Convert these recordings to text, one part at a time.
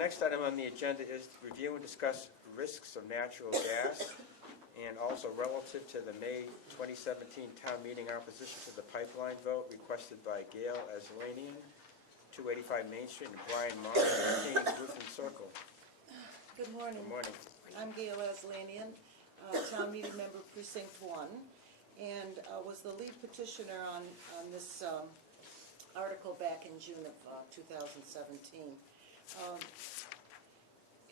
next item on the agenda is to review and discuss risks of natural gas, and also relative to the May 2017 town meeting opposition to the pipeline vote requested by Gail Aslanian, 285 Main Street, and Brian Martin, 15 Griffin Circle. Good morning. Good morning. I'm Gail Aslanian, town meeting member precinct 1, and was the lead petitioner on this article back in June of 2017.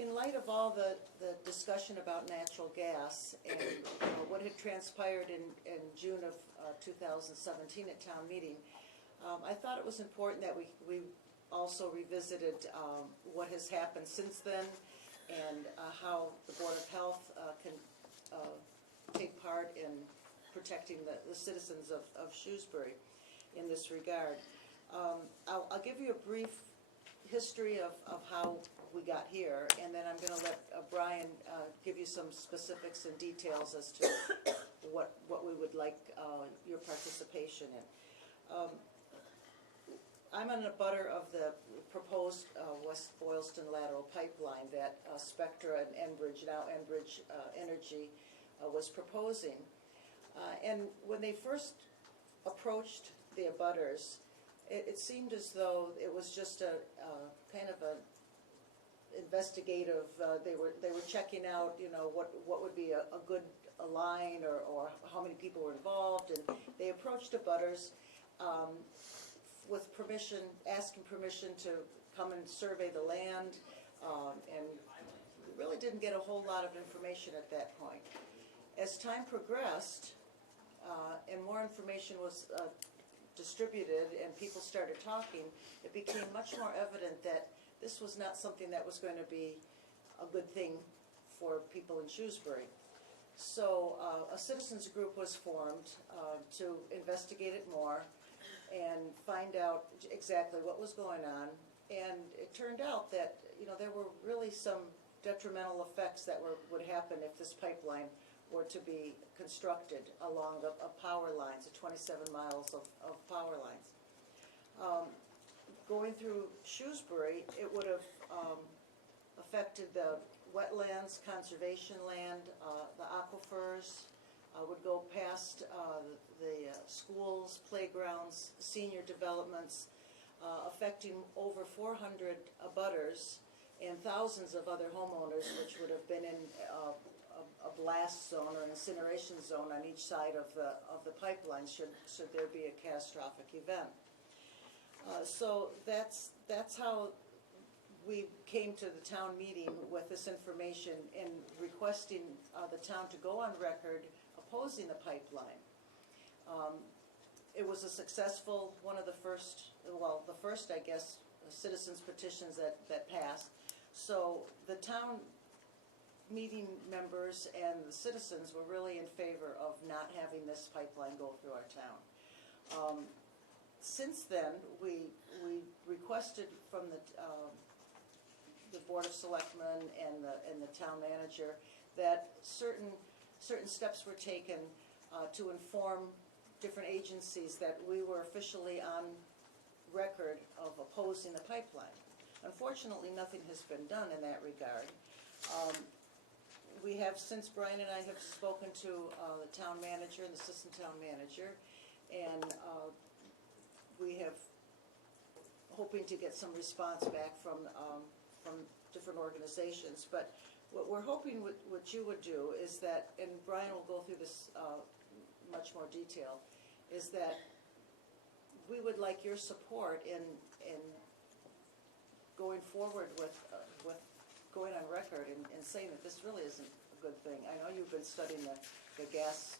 In light of all the discussion about natural gas and what had transpired in June of 2017 at town meeting, I thought it was important that we also revisited what has happened since then, and how the Board of Health can take part in protecting the citizens of Shrewsbury in this regard. I'll give you a brief history of how we got here, and then I'm going to let Brian give you some specifics and details as to what we would like your participation in. I'm an abutter of the proposed West Boylston lateral pipeline that Spectra and Enbridge, now Enbridge Energy, was proposing. And when they first approached the abutters, it seemed as though it was just a kind of a investigative. They were checking out, what would be a good line, or how many people were involved, and they approached abutters with permission, asking permission to come and survey the land, and really didn't get a whole lot of information at that point. As time progressed, and more information was distributed and people started talking, it became much more evident that this was not something that was going to be a good thing for people in Shrewsbury. So a citizens group was formed to investigate it more and find out exactly what was going on. And it turned out that there were really some detrimental effects that would happen if this pipeline were to be constructed along power lines, 27 miles of power lines. Going through Shrewsbury, it would have affected the wetlands, conservation land, the aquifers, would go past the schools, playgrounds, senior developments, affecting over 400 abutters and thousands of other homeowners, which would have been in a blast zone or an incineration zone on each side of the pipeline should there be a catastrophic event. So that's how we came to the town meeting with this information and requesting the town to go on record opposing the pipeline. It was a successful, one of the first, I guess, citizens petitions that passed. So the town meeting members and the citizens were really in favor of not having this pipeline go through our town. Since then, we requested from the Board of Selectmen and the town manager that certain steps were taken to inform different agencies that we were officially on record of opposing the pipeline. Unfortunately, nothing has been done in that regard. We have, since Brian and I have spoken to the town manager and the assistant town manager, and we have hoping to get some response back from different organizations. But what we're hoping what you would do is that, and Brian will go through this much more detail, is that we would like your support in going forward with going on record and saying that this really isn't a good thing. I know you've been studying the gas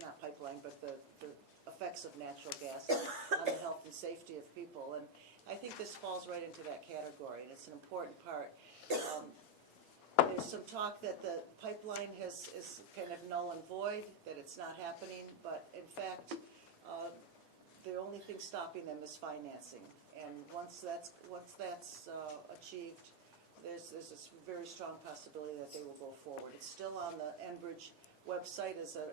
not pipeline, but the effects of natural gas on the health and safety of people, and I think this falls right into that category, and it's an important part. There's some talk that the pipeline is kind of null and void, that it's not happening, but in fact, the only thing stopping them is financing. And once that's achieved, there's a very strong possibility that they will go forward. It's still on the Enbridge website as a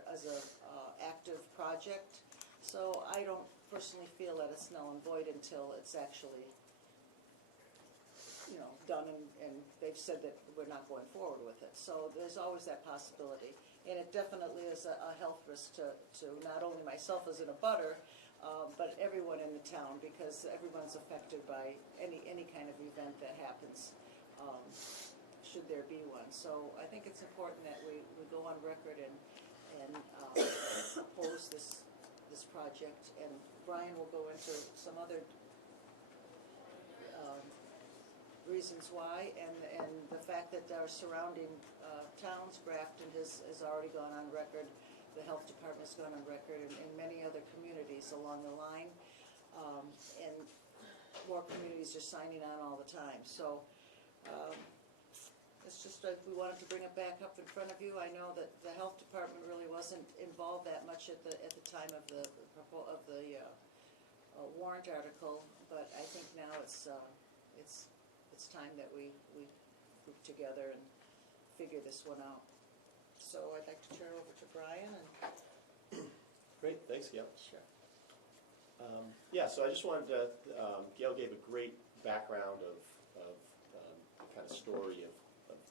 active project, so I don't personally feel that it's null and void until it's actually done, and they've said that we're not going forward with it. So there's always that possibility. And it definitely is a health risk to not only myself as an abutter, but everyone in the town, because everyone's affected by any kind of event that happens, should there be one. So I think it's important that we go on record and oppose this project. And Brian will go into some other reasons why, and the fact that our surrounding towns, Grafton has already gone on record, the health department's gone on record, and many other communities along the line, and more communities are signing on all the time. So it's just like we wanted to bring it back up in front of you. I know that the health department really wasn't involved that much at the time of the warrant article, but I think now it's time that we group together and figure this one out. So I'd like to turn it over to Brian. And Great, thanks, Gail. sure. Yeah, so I just wanted to, Gail gave a great background of the kind of story of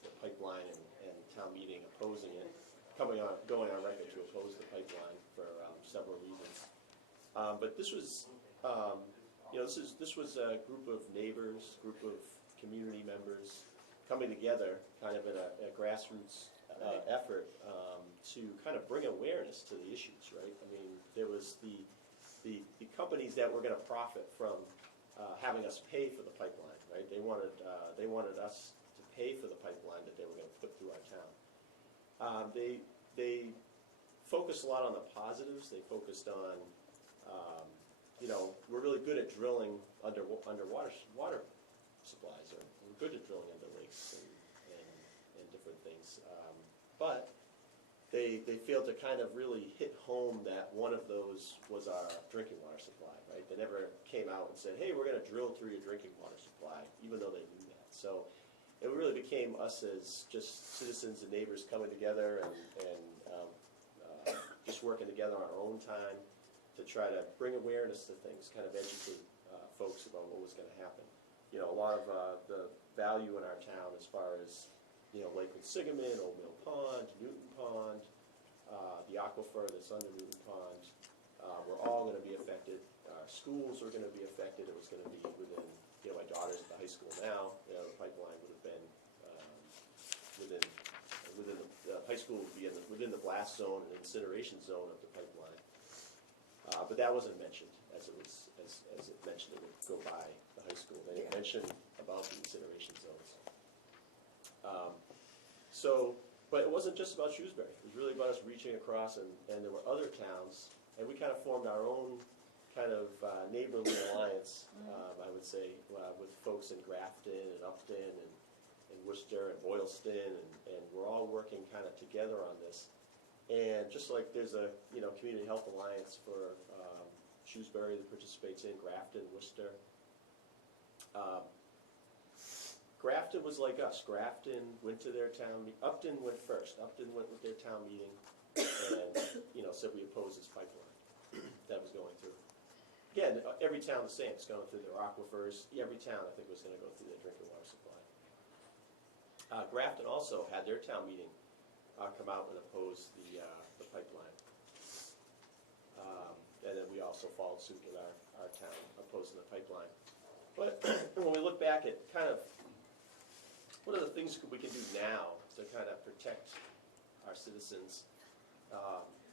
the pipeline and town meeting opposing it, going on record to oppose the pipeline for several reasons. But this was, this was a group of neighbors, group of community members coming together kind of in a grassroots effort to kind of bring awareness to the issues, right? I mean, there was the companies that were going to profit from having us pay for the pipeline, right? They wanted us to pay for the pipeline that they were going to put through our town. They focused a lot on the positives. They focused on, we're really good at drilling underwater water supplies, or we're good at drilling under lakes and different things. But they failed to kind of really hit home that one of those was our drinking water supply, right? They never came out and said, hey, we're going to drill through your drinking water supply, even though they knew that. So it really became us as just citizens and neighbors coming together and just working together on our own time to try to bring awareness to things, kind of educate folks about what was going to happen. A lot of the value in our town as far as, Lakewood Sigaman, Old Mill Pond, Newton Pond, the aquifer that's under Newton Pond, were all going to be affected. Our schools were going to be affected. It was going to be within, my daughter's at the high school now, the pipeline would have been within the high school would be within the blast zone and incineration zone of the pipeline. But that wasn't mentioned as it mentioned it would go by the high school. They didn't mention about the incineration zones. But it wasn't just about Shrewsbury. It was really about us reaching across, and there were other towns, and we kind of formed our own kind of neighborly alliance, I would say, with folks in Grafton and Upton and Worcester and Boylston, and we're all working kind of together on this. And just like there's a community health alliance for Shrewsbury that participates in Grafton, Worcester. Grafton was like us. Grafton went to their town meeting. Upton went first. Upton went with their town meeting and said we oppose this pipeline that was going through. Again, every town the same. It's going through their aquifers. Every town, I think, was going to go through their drinking water supply. Grafton also had their town meeting come out and oppose the pipeline. And then we also followed suit with our town opposing the pipeline. But when we look back at kind of what are the things we can do now to kind of protect our citizens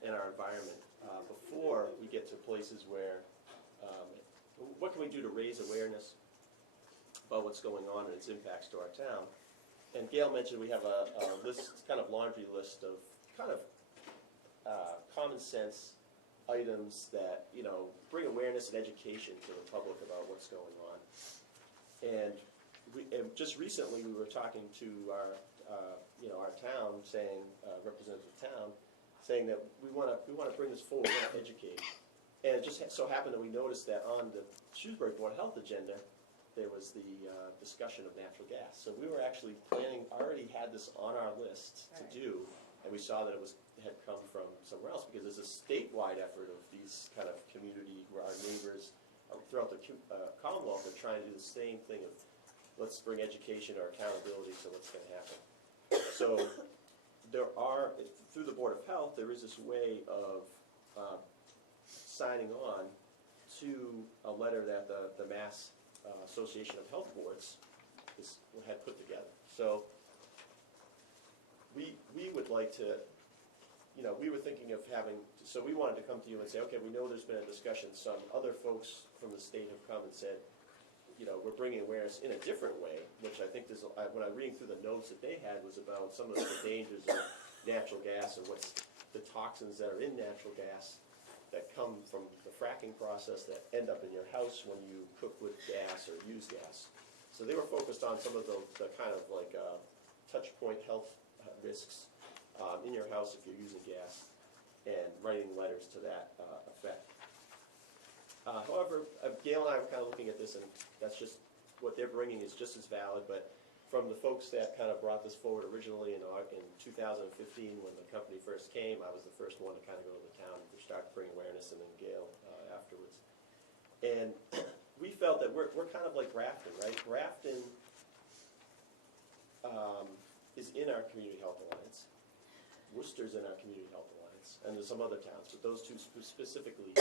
and our environment before we get to places where, what can we do to raise awareness about what's going on and its impacts to our town? And Gail mentioned we have a list, kind of laundry list of kind of common sense items that bring awareness and education to the public about what's going on. And just recently we were talking to our town, saying representative of town, saying that we want to bring this forward, we want to educate. And it just so happened that we noticed that on the Shrewsbury Board of Health agenda, there was the discussion of natural gas. So we were actually already had this on our list to do, and we saw that it had come from somewhere else, because there's a statewide effort of these kind of community, where our neighbors throughout the Commonwealth are trying to do the same thing of let's bring education or accountability to what's gonna happen. So there are, through the Board of Health, there is this way of signing on to a letter that the Mass Association of Health Boards had put together. So we would like to, we were thinking of having, so we wanted to come to you and say, okay, we know there's been a discussion, some other folks from the state have come and said, we're bringing awareness in a different way, which I think when I'm reading through the notes that they had was about some of the dangers of natural gas and what's the toxins that are in natural gas that come from the fracking process that end up in your house when you cook with gas or use gas. So they were focused on some of the kind of like touch point health risks in your house if you're using gas, and writing letters to that effect. However, Gail and I were kind of looking at this, and that's just, what they're bringing is just as valid, but from the folks that kind of brought this forward originally in 2015, when the company first came, I was the first one to kind of go to the town and start to bring awareness, and then Gail afterwards. And we felt that we're kind of like Grafton, right? Grafton is in our Community Health Alliance. Worcester's in our Community Health Alliance, and there's some other towns, but those two specifically.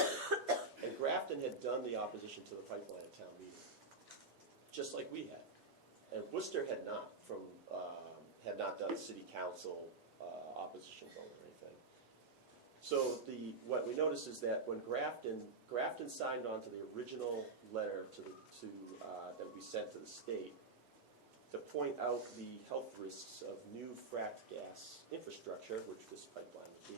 And Grafton had done the opposition to the pipeline at town meeting, just like we had. And Worcester had not done city council opposition vote or anything. So what we noticed is that when Grafton signed on to the original letter that we sent to the state to point out the health risks of new fracked gas infrastructure, which this pipeline would be,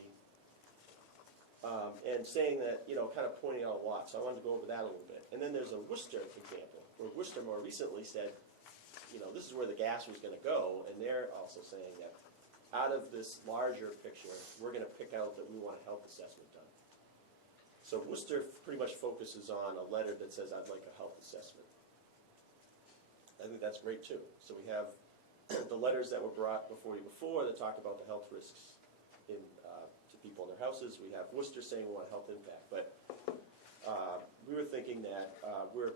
and saying that, kind of pointing out a lot. So I wanted to go over that a little bit. And then there's a Worcester example, where Worcester more recently said, this is where the gas was going to go, and they're also saying that out of this larger picture, we're going to pick out that we want a health assessment done. So Worcester pretty much focuses on a letter that says, I'd like a health assessment. I think that's great too. So we have the letters that were brought before you before that talk about the health risks to people in their houses. We have Worcester saying we want a health impact, but we were thinking that we're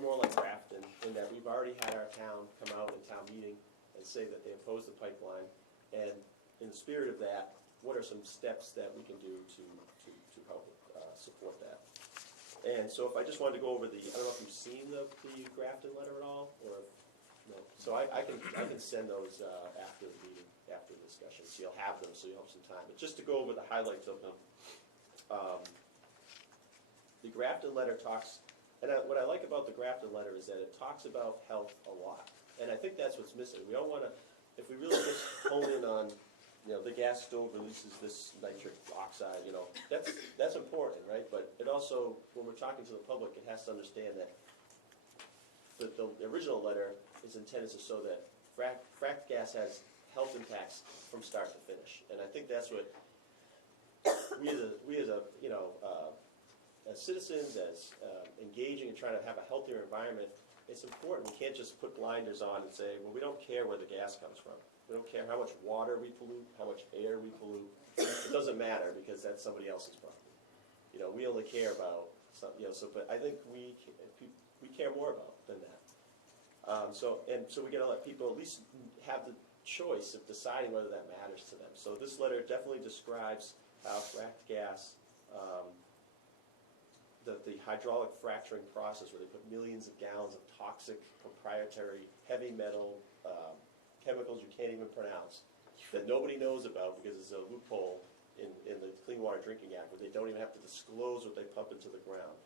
more like Grafton in that we've already had our town come out in town meeting and say that they oppose the pipeline, and in the spirit of that, what are some steps that we can do to help support that? And so if I just wanted to go over I don't know if you've seen the Grafton letter at all, or no. So I can send those after the meeting, after the discussion, so you'll have them, so you'll have some time. But just to go over the highlights of them, the Grafton letter talks, and what I like about the Grafton letter is that it talks about health a lot. And I think that's what's missing. We don't want to, if we really just hone in on, the gas stove releases this nitric oxide, that's important, right? But it also, when we're talking to the public, it has to understand that the original letter is intended to show that fracked gas has health impacts from start to finish. And I think that's what we as citizens, as engaging and trying to have a healthier environment, it's important. We can't just put blinders on and say, well, we don't care where the gas comes from. We don't care how much water we pollute, how much air we pollute. It doesn't matter because that's somebody else's problem. We only care about but I think we care more about than that. So we got to let people at least have the choice of deciding whether that matters to them. So this letter definitely describes how fracked gas, the hydraulic fracturing process where they put millions of gallons of toxic, proprietary, heavy metal chemicals you can't even pronounce that nobody knows about because there's a loophole in the Clean Water Drinking Act where they don't even have to disclose what they pump into the ground.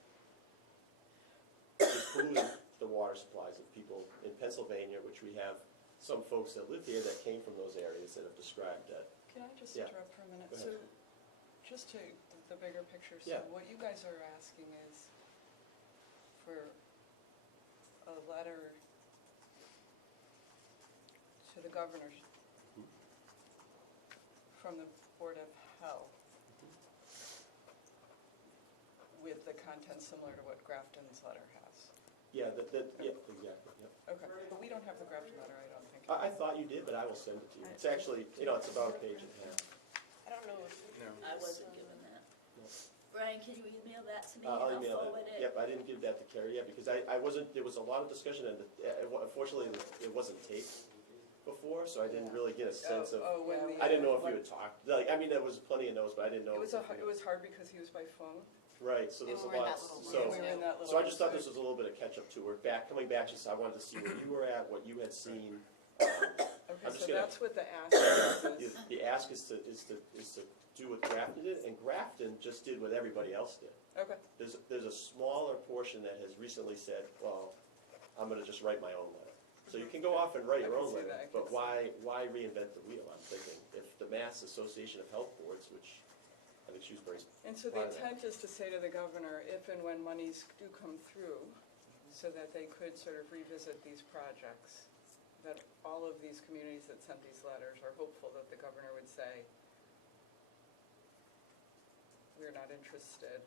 It's polluting the water supplies of people in Pennsylvania, which we have some folks that live here that came from those areas that have described that. Can I just Yeah. interrupt for a minute? Go So, ahead. just to the bigger picture, so Yeah. what you guys are asking is for a letter to the governor from the Board of Health with the content similar to what Grafton's letter has. Yeah, exactly, yeah. Okay, but we don't have the Grafton letter, I don't think. I thought you did, but I will send it to you. It's actually, it's about a page and a half. I don't know if No. I wasn't given that. Brian, can you email that to me and I'll I'll email forward it. it? Yep, I didn't give that to Carrie yet, because I wasn't, there was a lot of discussion, and unfortunately, it wasn't taped before, so I didn't really get a sense of, Oh, when Yeah, the. I didn't know if you had talked, like, I mean, there was plenty of notes, but I didn't know. It was if you- it was hard because he was by phone. Right, so there's a And we're in lot, that little so, room. We were in that little. so I just thought this room. was a little bit of catch-up too. We're coming back, just, I wanted to see where you were at, what you had seen. Okay, I'm so just gonna- that's what the ask is. The ask is to do what Grafton did, and Grafton just did what everybody else did. Okay, There's a smaller portion that has recently said, well, I'm gonna just write my own letter. So you can go off and write I your can own see letter, that, I can but see why reinvent the wheel, I'm thinking? If the Mass Association of Health Boards, which I think Shrewsbury's, and so the intent is to say to the governor, if and when monies do come through, so that they could sort of revisit these projects, that all of these communities that sent these letters are hopeful that the governor would say, we're not interested.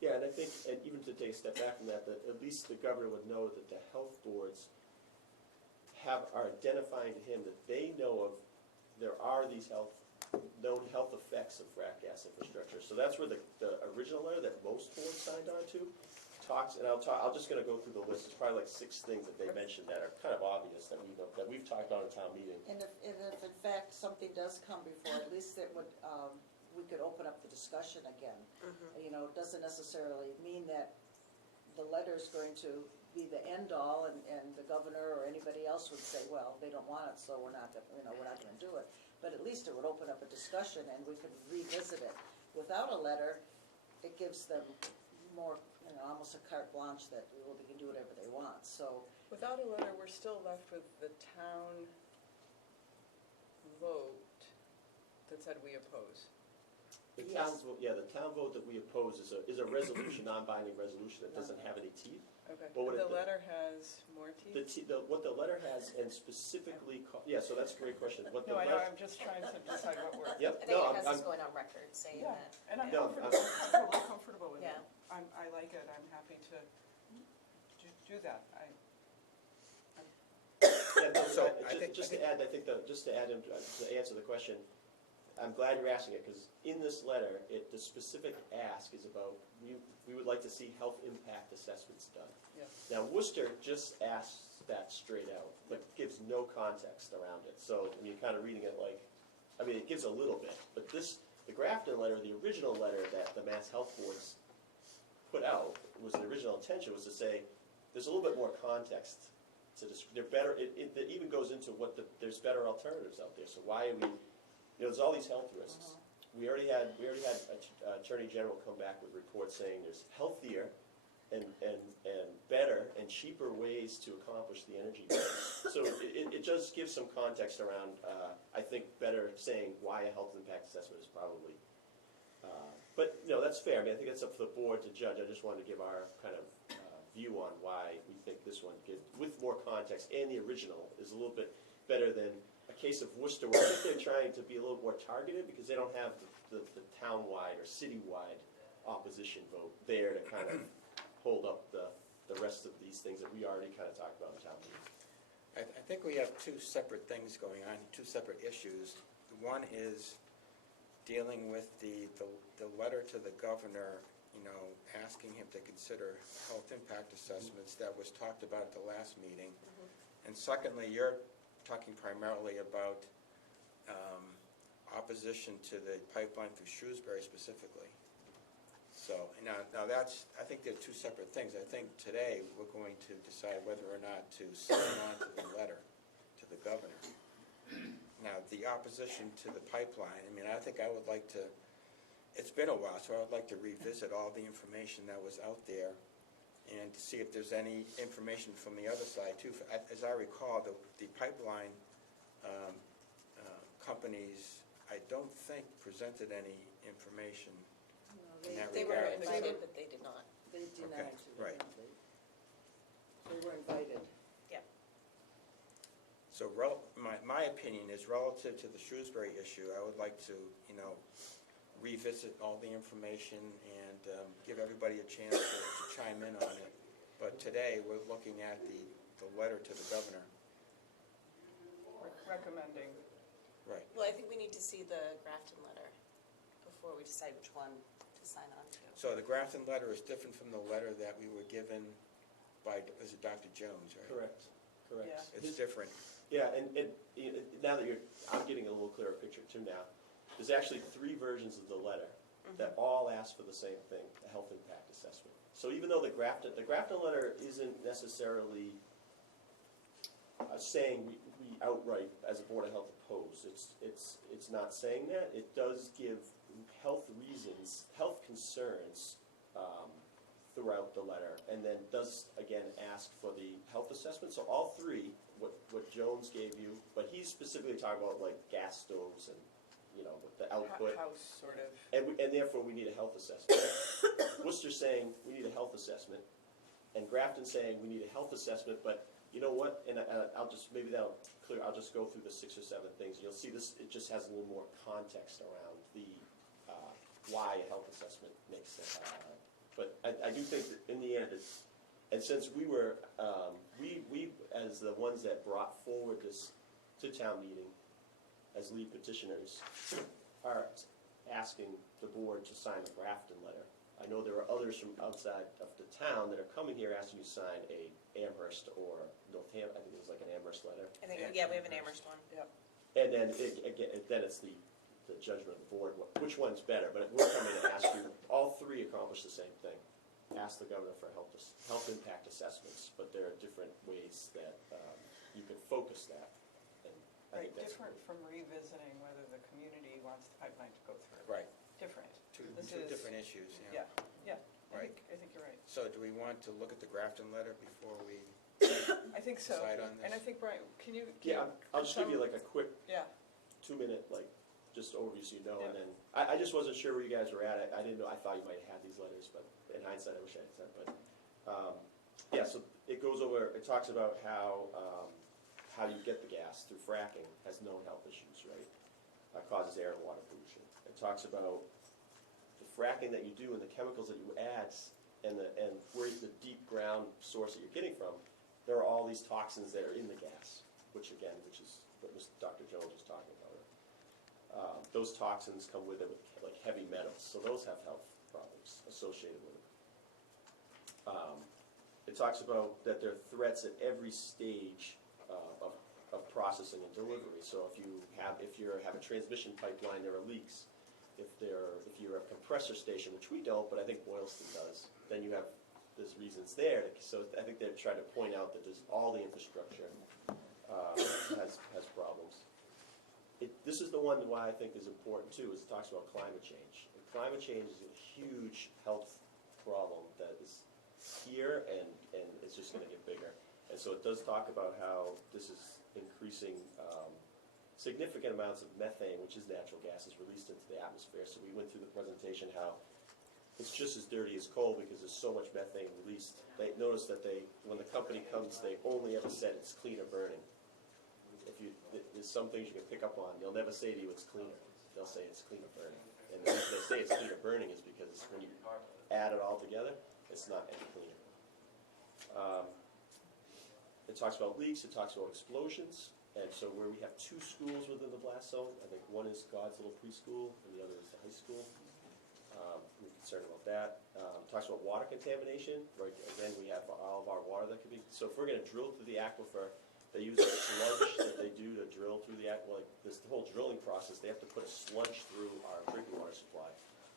yeah, and I think, and even to take a step back from that at least the governor would know that the health boards are identifying to him that they know of, there are these known health effects of frac gas infrastructure. So that's where the original letter that most boards signed on to talks, and I'm just gonna go through the list. It's probably like 6 things that they mentioned that are kind of obvious that we've talked about in town meeting. And if in fact something does come before, at least it would, we could open up the discussion again. You know, it doesn't necessarily mean that the letter's going to be the end all, and the governor or anybody else would say, well, they don't want it, so we're not gonna do it. But at least it would open up a discussion and we could revisit it. Without a letter, it gives them more, almost a carte blanche that, well, they can do whatever they want, so. Without a letter, we're still left with the town vote that said we oppose. The Yes. town vote, yeah, the town vote that we oppose is a resolution, non-binding resolution that doesn't have any teeth. Okay, What would the it- letter has more The, teeth? what the letter has, and specifically, yeah, so that's a great question. What the No, I know, letter, I'm just trying to decide what we're. yep, I think no, it has us I'm, going on record saying Yeah, that. and I'm No, comfortable with it. Yeah. I like it, I'm happy to do that. yeah, no, So, I- I think- just to add, I think, just to add, to answer the question, I'm glad you're asking it, because in this letter, the specific ask is about, we would like to see health impact assessments done. Yeah. Now, Worcester just asks that straight out, but gives no context around it. So, I mean, kind of reading it like, I mean, it gives a little bit, but the Grafton letter, the original letter that the Mass Health Boards put out, was the original intention was to say, there's a little bit more context to this, they're better, it even goes into there's better alternatives out there, so why are we, there's all these health risks. We already had Attorney General come back with reports saying there's healthier and better and cheaper ways to accomplish the energy goals. So it just gives some context around, I think, better saying why a health impact assessment is probably, but, that's fair. I mean, I think it's up to the board to judge. I just wanted to give our kind of view on why we think this one, with more context, and the original is a little bit better than a case of Worcester, where I think they're trying to be a little more targeted, because they don't have the town-wide or city-wide opposition vote there to kind of hold up the rest of these things that we already kind of talked about in town meeting. I think we have 2 separate things going on, 2 separate issues. One is dealing with the letter to the governor, asking him to consider health impact assessments that was talked about at the last meeting. And secondly, you're talking primarily about opposition to the pipeline through Shrewsbury specifically. So, now that's, I think they're 2 separate things. I think today we're going to decide whether or not to sign on to the letter to the governor. Now, the opposition to the pipeline, I think I would like to, it's been a while, so I would like to revisit all the information that was out there and to see if there's any information from the other side too. As I recall, the pipeline companies, I don't think presented any information in that They were regard. invited, but they did not. They denied to. right. They were invited. So my opinion is relative to the Shrewsbury issue, I would like to, revisit all the information and give everybody a chance to chime in on it. But today, we're looking at the letter to the governor. Recommending. Right. Well, I think we need to see the Grafton letter before we decide which one to sign on to. So the Grafton letter is different from the letter that we were given by, was it Dr. Jones, right? Correct, correct. Yeah. It's different. Yeah, and you know, now that I'm getting a little clearer picture too now. There's actually 3 versions of the letter that all ask for the same thing, a health impact assessment. So even though the Grafton letter isn't necessarily saying we outright, as a Board of Health, oppose. It's not saying that. It does give health reasons, health concerns throughout the letter, and then does, again, ask for the health assessment. So all 3, what Jones gave you, but he's specifically talking about like gas stoves and, you know, with the output. House, sort of. And therefore, we need a health assessment. Worcester saying, we need a health assessment, and Grafton saying, we need a health assessment, but you know what, and I'll just, maybe that'll clear, I'll just go through the 6 or 7 things, and you'll see this, it just has a little more context around the, why a health assessment makes sense. But I do think that in the end, and since we were, we as the ones that brought forward this to town meeting as lead petitioners, are asking the board to sign the Grafton letter. I know there are others from outside of the town that are coming here asking you to sign a Amherst or Northampton, I think it was like an Amherst letter. I think, yeah, we have an Amherst one. Yep. And then, then it's the judgment of the board, which one's better, but we're coming to ask you, all 3 accomplish the same thing. Ask the governor for health impact assessments, but there are different ways that you can focus that. And I Right, think that's different from revisiting whether the community wants the pipeline to go through. Right. Different. Two This two is- different issues, Yeah, yeah. yeah, Right. I think you're right. So do we want to look at the Grafton letter before we I think so. decide on And I this? think, Brian, can you? Yeah, I'll just give you like a quick Yeah, 2-minute, like, just overview so you know, and Yeah. then, I just wasn't sure where you guys were at, I didn't know, I thought you might have these letters, but in hindsight, I wish I had said, but, yeah, so it goes over, it talks about how you get the gas through fracking has known health issues, right? Causes air and water pollution. It talks about the fracking that you do and the chemicals that you add, and where the deep ground source that you're getting from, there are all these toxins that are in the gas, which is what Dr. Jones was talking about. Those toxins come with it with like heavy metals, so those have health problems associated with it. It talks about that there are threats at every stage of processing and delivery. So if you have a transmission pipeline, there are leaks. If you're a compressor station, which we don't, but I think Boylston does, then there's reasons there. So I think they're trying to point out that all the infrastructure has problems. This is the one why I think is important too, is it talks about climate change. And climate change is a huge health problem that is here and it's just going to get bigger. And so it does talk about how this is increasing significant amounts of methane, which is natural gas, is released into the atmosphere. So we went through the presentation how it's just as dirty as coal because there's so much methane released. They notice that when the company comes, they only ever said it's cleaner burning. There's some things you can pick up on. They'll never say to you it's cleaner. They'll say it's cleaner burning. And the reason they say it's cleaner burning is because when you add it all together, it's not any cleaner. It talks about leaks, it talks about explosions, and so where we have 2 schools within the blast zone, I think one is God's Little Preschool and the other is the high school. We're concerned about that. Talks about water contamination, right? Again, we have all of our water that could be, so if we're gonna drill through the aquifer, they use a sludge that they do to drill through the aquifer, like this whole drilling process, they have to put a sludge through our drinking water supply.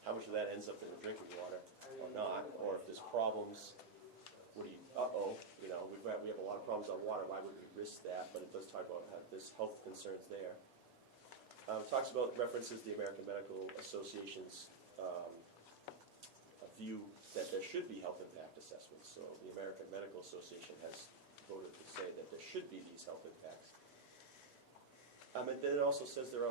How much of that ends up in the drinking water or not, or if there's problems, we have a lot of problems on water, why would we risk that? But it does talk about there's health concerns there. It talks about references the American Medical Association's view that there should be health impact assessments. So the American Medical Association has voted to say that there should be these health impacts. And then it also says that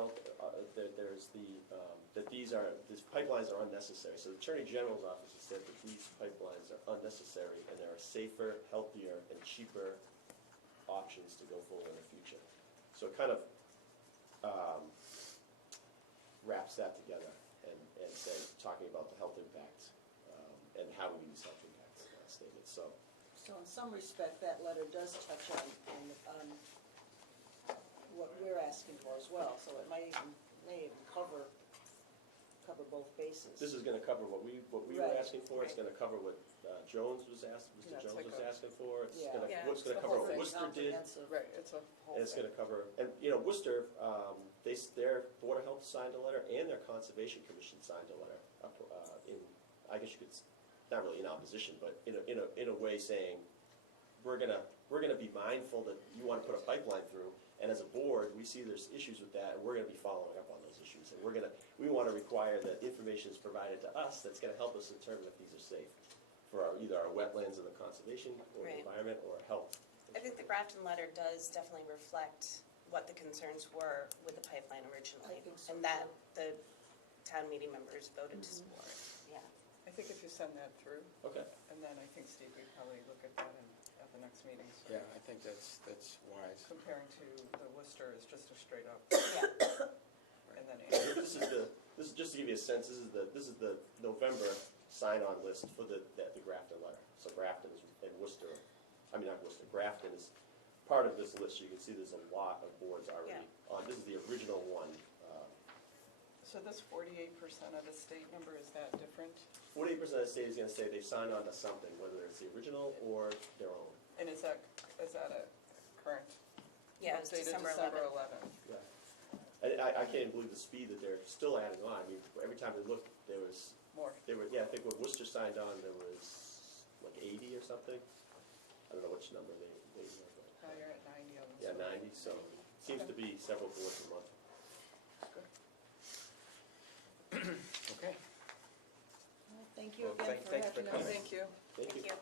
these pipelines are unnecessary. So the Attorney General's office has said that these pipelines are unnecessary and there are safer, healthier, and cheaper options to go forward in the future. So it kind of wraps that together and says, talking about the health impacts and how we use health impacts stated. So in some respect, that letter does touch on what we're asking for as well, so it may even cover cover both bases. This is gonna cover what we were Right, asking for, it's right. gonna cover what Jones was asking, Yeah, Mr. it's Jones like was a- asking for, it's Yeah. gonna, Yeah, what's it's gonna the cover whole what thing. Worcester did. Comprehensive. Right, it's a whole And it's thing. gonna cover, and, Worcester, their Board of Health signed a letter, and their Conservation Commission signed a letter, I guess you could, not really in opposition, but in a way saying, we're gonna be mindful that you wanna put a pipeline through, and as a board, we see there's issues with that, and we're gonna be following up on those issues, and we wanna require that information is provided to us that's gonna help us determine if these are safe for either our wetlands and the conservation, or the Right. environment, or health. I think the Grafton letter does definitely reflect what the concerns were with the pipeline originally. I think so, And that too. the town meeting members voted to support, yeah. I think if you send that through, Okay. and then I think Steve would probably look at that at the next meeting. so Yeah, I think that's wise. Comparing to the Worcester is just a straight up, Yeah, and then This is just to give you a sense, this is the November sign-on list for the Grafton letter. So Grafton and Worcester, not Worcester, Grafton is part of this list. You can see there's a lot of boards already on. This is the original one. so this 48% of the state number, is that different? 48% of the state is gonna say they've signed on to something, whether it's the original or their own. And is that a current? yeah, it was Dated December December 11th. 11th. Yeah. And I can't even believe the speed that they're still adding on. Every time we looked, More. I think when Worcester signed on, there was like 80 or something. I don't know which number they Now you're at 90 of them. Yeah, so 90, so seems to be several boards a month. Good. Okay. Well, thank you Well, again for thanks for having us. coming. Thank you. Thank you. Thank you.